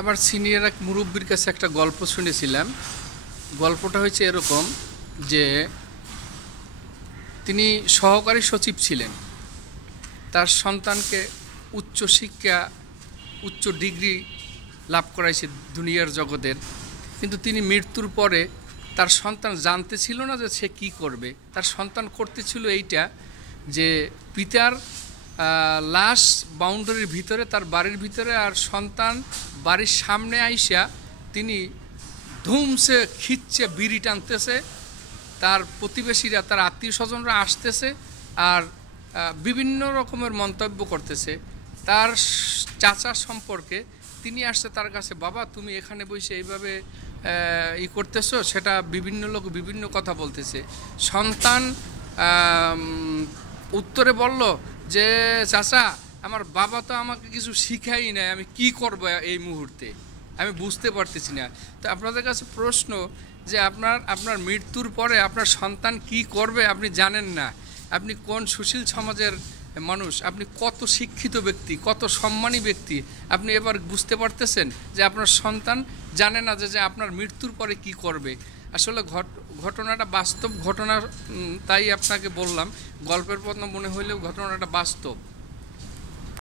আমার সিনিয়র এক মুরব্বির কাছে একটা গল্প শুনেছিলাম। গল্পটা হয়েছে এরকম যে তিনি সহকারী সচিব ছিলেন। তার সন্তানকে উচ্চশিক্ষা উচ্চ ডিগ্রি লাভ করাইছে দুনিয়ার জগতের, কিন্তু তিনি মৃত্যুর পরে তার সন্তান জানতে ছিল না যে সে কী করবে। তার সন্তান করতে ছিল এইটা যে পিতার লাশ বাউন্ডারির ভিতরে, তার বাড়ির ভিতরে, আর সন্তান বাড়ির সামনে আইসা তিনি ধুমসে খিচ্ছে বিড়ি টানতেছে, তার প্রতিবেশীরা তার আত্মীয় স্বজনরা আসতেছে আর বিভিন্ন রকমের মন্তব্য করতেছে তার চাচার সম্পর্কে। তিনি আসছে তার কাছে, বাবা তুমি এখানে বসে এইভাবে করতেছো, সেটা বিভিন্ন লোক বিভিন্ন কথা বলতেছে। সন্তান উত্তরে বলল যে চাচা, আমার বাবা তো আমাকে কিছু শিখাই নাই, আমি কি করব এই মুহূর্তে, আমি বুঝতে পারতেছি না। তো আপনাদের কাছে প্রশ্ন যে আপনার মৃত্যুর পরে আপনার সন্তান কি করবে আপনি জানেন না। আপনি কোন সুশীল সমাজের মানুষ, আপনি কত শিক্ষিত ব্যক্তি, কত সম্মানী ব্যক্তি, আপনি এবার বুঝতে পারতেছেন যে আপনার সন্তান জানে না যে আপনার মৃত্যুর পরে কি করবে। আসলে ঘটনাটা বাস্তব ঘটনা, তাই আপনাকে বললাম। গল্পের পথ মনে হইলেও ঘটনাটা বাস্তব।